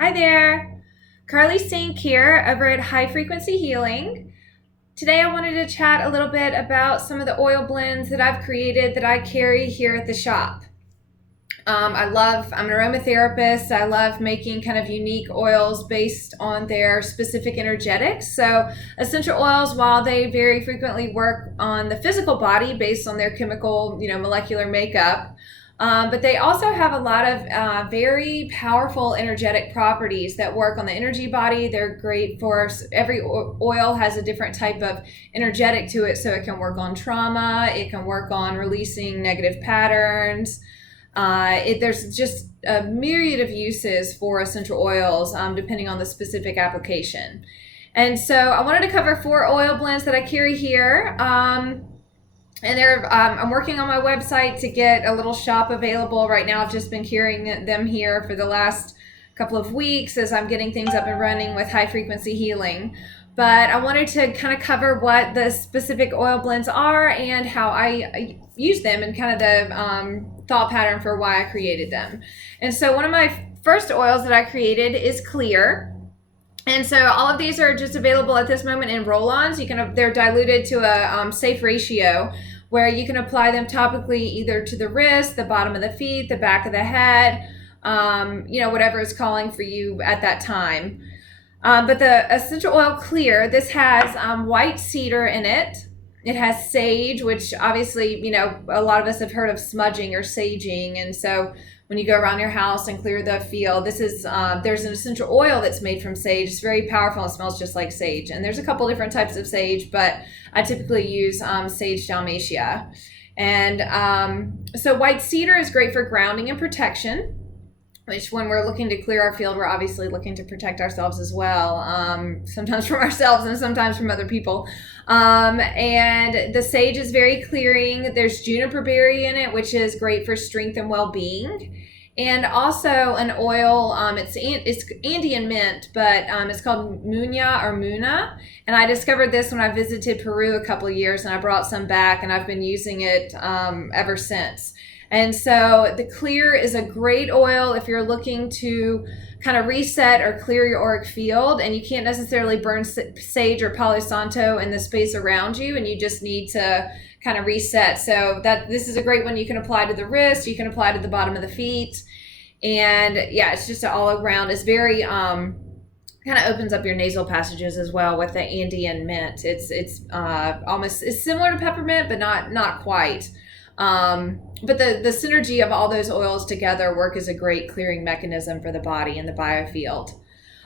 Hi there, Carly Sink here over at High Frequency Healing. Today I wanted to chat a little bit about some of the oil blends that I've created that I carry here at the shop. I'm an aromatherapist. I love making kind of unique oils based on their specific energetics. So essential oils, while they very frequently work on the physical body based on their chemical, molecular makeup, but they also have a lot of very powerful energetic properties that work on the energy body. They're great for every oil has a different type of energetic to it. So it can work on trauma. It can work on releasing negative patterns. There's just a myriad of uses for essential oils depending on the specific application. And so I wanted to cover 4 oil blends that I carry here. I'm working on my website to get a little shop available. Right now I've just been carrying them here for the last couple of weeks as I'm getting things up and running with High Frequency Healing. But I wanted to kind of cover what the specific oil blends are and how I use them and kind of the thought pattern for why I created them. And so one of my first oils that I created is clear. And so all of these are just available at this moment in roll-ons. They're diluted to a safe ratio where you can apply them topically either to the wrist, the bottom of the feet, the back of the head, whatever is calling for you at that time. But the essential oil clear, this has white cedar in it. It has sage, which obviously, a lot of us have heard of smudging or saging. And so when you go around your house and clear the field, there's an essential oil that's made from sage. It's very powerful and smells just like sage. And there's a couple different types of sage, but I typically use sage dalmatia. And so white cedar is great for grounding and protection, which when we're looking to clear our field, we're obviously looking to protect ourselves as well, sometimes from ourselves and sometimes from other people. And the sage is very clearing. There's juniper berry in it, which is great for strength and well-being. And also an oil, it's Andean mint, but it's called Munya or Muna. And I discovered this when I visited Peru a couple of years, and I brought some back, and I've been using it ever since. And so the clear is a great oil if you're looking to kind of reset or clear your auric field, and you can't necessarily burn sage or Palo Santo in the space around you, and you just need to kind of reset. So this is a great one you can apply to the wrist, you can apply to the bottom of the feet. And yeah, it's just all around. It's very kind of opens up your nasal passages as well with the Andean mint. It's similar to peppermint, but not quite. But the synergy of all those oils together work as a great clearing mechanism for the body and the biofield.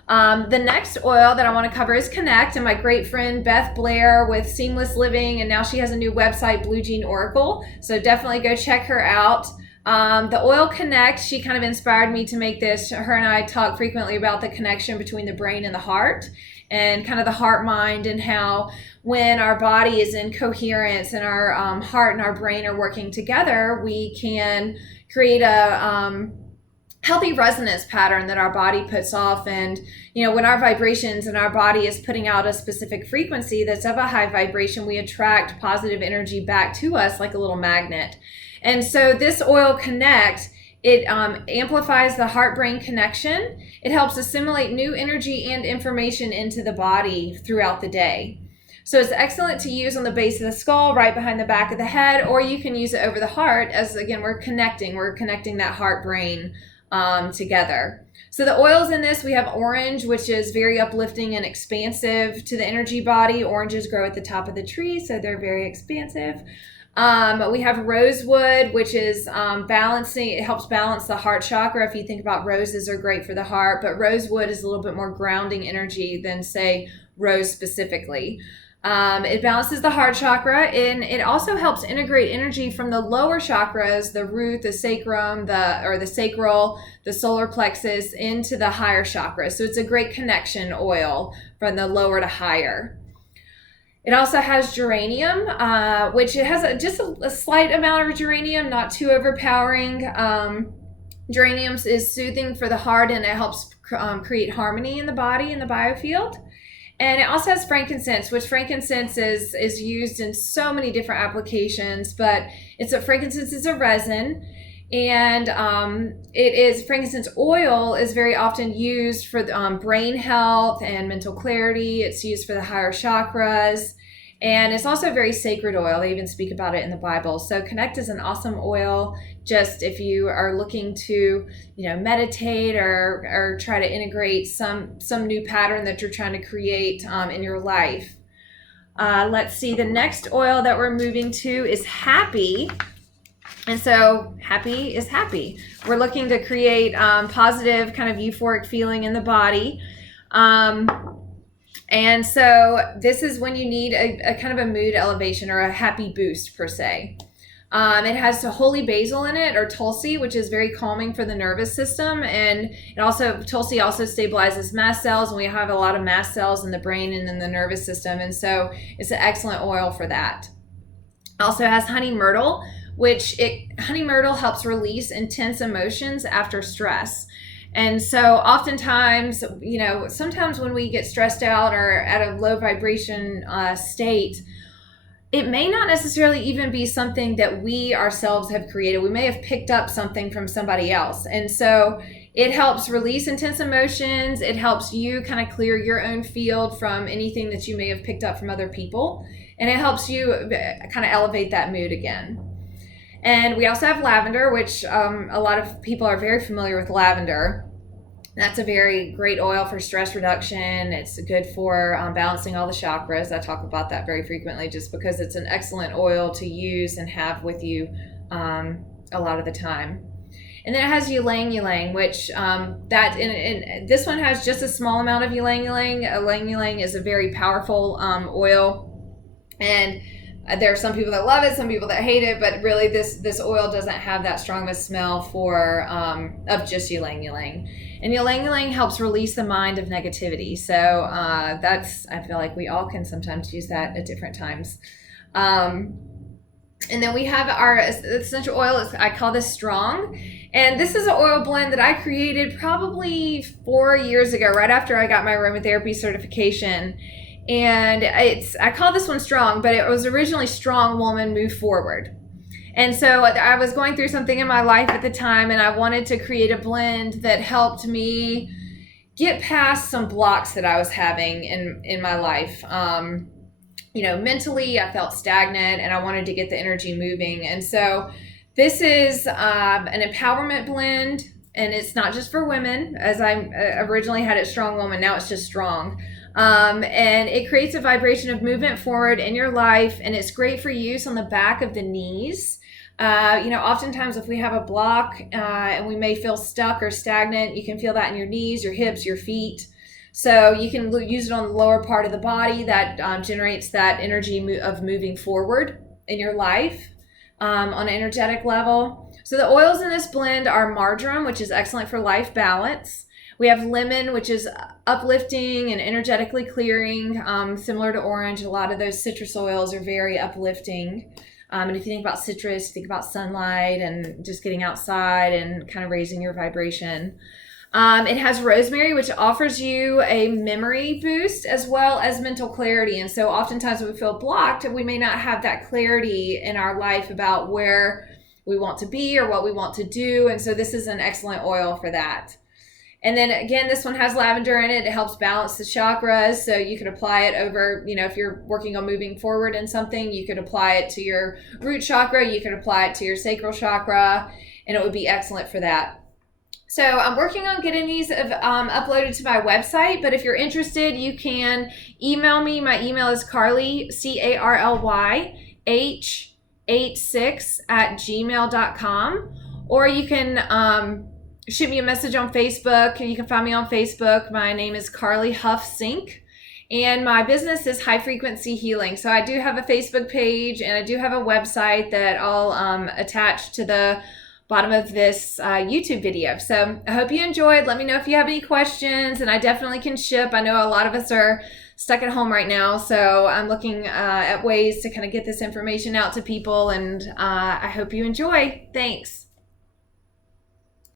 The next oil that I want to cover is Connect, and my great friend Beth Blair with Seamless Living, and now she has a new website, Blue Jean Oracle, so definitely go check her out. The oil Connect, she kind of inspired me to make this. Her and I talk frequently about the connection between the brain and the heart, and kind of the heart mind, and how when our body is in coherence and our heart and our brain are working together, we can create a healthy resonance pattern that our body puts off. And when our vibrations and our body is putting out a specific frequency that's of a high vibration, we attract positive energy back to us like a little magnet. And so this oil Connect, it amplifies the heart-brain connection. It helps assimilate new energy and information into the body throughout the day. So it's excellent to use on the base of the skull, right behind the back of the head, or you can use it over the heart as, again, we're connecting that heart-brain together. So the oils in this, we have orange, which is very uplifting and expansive to the energy body. Oranges grow at the top of the tree, so they're very expansive. We have rosewood, which is balancing. It helps balance the heart chakra. If you think about roses are great for the heart, but rosewood is a little bit more grounding energy than, say, rose specifically. It balances the heart chakra, and it also helps integrate energy from the lower chakras, the root, the sacrum, the sacral, the solar plexus, into the higher chakras. So it's a great connection oil from the lower to higher. It also has geranium, which it has just a slight amount of geranium, not too overpowering. Geranium is soothing for the heart, and it helps create harmony in the body and the biofield. And it also has frankincense, which frankincense is used in so many different applications, but frankincense is a resin. And it is, frankincense oil is very often used for brain health and mental clarity. It's used for the higher chakras. And it's also a very sacred oil. They even speak about it in the Bible. So Connect is an awesome oil. Just if you are looking to, meditate or try to integrate some new pattern that you're trying to create in your life. Let's see. The next oil that we're moving to is Happy. And so Happy is happy. We're looking to create positive kind of euphoric feeling in the body. And so this is when you need a kind of a mood elevation or a happy boost per se. It has holy basil in it, or tulsi, which is very calming for the nervous system. And tulsi also stabilizes mast cells, and we have a lot of mast cells in the brain and in the nervous system. And so it's an excellent oil for that. Also has honey myrtle, honey myrtle helps release intense emotions after stress. And so oftentimes, sometimes when we get stressed out or at a low vibration state, it may not necessarily even be something that we ourselves have created. We may have picked up something from somebody else. And so it helps release intense emotions. It helps you kind of clear your own field from anything that you may have picked up from other people. And it helps you kind of elevate that mood again. And we also have lavender, which a lot of people are very familiar with lavender. That's a very great oil for stress reduction. It's good for balancing all the chakras. I talk about that very frequently just because it's an excellent oil to use and have with you a lot of the time. And then it has ylang ylang, which this one has just a small amount of ylang ylang. Ylang ylang is a very powerful oil. And there are some people that love it, some people that hate it, but really this oil doesn't have that strong of a smell of just ylang ylang. And ylang ylang helps release the mind of negativity. So I feel like we all can sometimes use that at different times. And then we have our essential oil. I call this Strong. And this is an oil blend that I created probably 4 years ago, right after I got my aromatherapy certification. And I call this one Strong, but it was originally Strong Woman Move Forward. And so I was going through something in my life at the time, and I wanted to create a blend that helped me get past some blocks that I was having in my life. Mentally I felt stagnant, and I wanted to get the energy moving. And so this is an empowerment blend, and it's not just for women, as I originally had it Strong Woman. Now it's just Strong. And it creates a vibration of movement forward in your life, and it's great for use on the back of the knees. Oftentimes if we have a block and we may feel stuck or stagnant, you can feel that in your knees, your hips, your feet. So you can use it on the lower part of the body that generates that energy of moving forward in your life on an energetic level. So the oils in this blend are marjoram, which is excellent for life balance. We have lemon, which is uplifting and energetically clearing, similar to orange. A lot of those citrus oils are very uplifting. And if you think about citrus, think about sunlight and just getting outside and kind of raising your vibration. It has rosemary, which offers you a memory boost as well as mental clarity. And so oftentimes when we feel blocked, we may not have that clarity in our life about where we want to be or what we want to do. And so this is an excellent oil for that. And then again, this one has lavender in it. It helps balance the chakras. So you could apply it over, if you're working on moving forward in something, you could apply it to your root chakra. You could apply it to your sacral chakra, and it would be excellent for that. So I'm working on getting these uploaded to my website, but if you're interested, you can email me. My email is Carly, CarlyH86@gmail.com, or you can shoot me a message on Facebook. You can find me on Facebook. My name is Carly Huff Sink, and my business is Hi-Frequency Healing. So I do have a Facebook page, and I do have a website that I'll attach to the bottom of this YouTube video. So I hope you enjoyed. Let me know if you have any questions, and I definitely can ship. I know a lot of us are stuck at home right now, so I'm looking at ways to kind of get this information out to people, and I hope you enjoy. Thanks.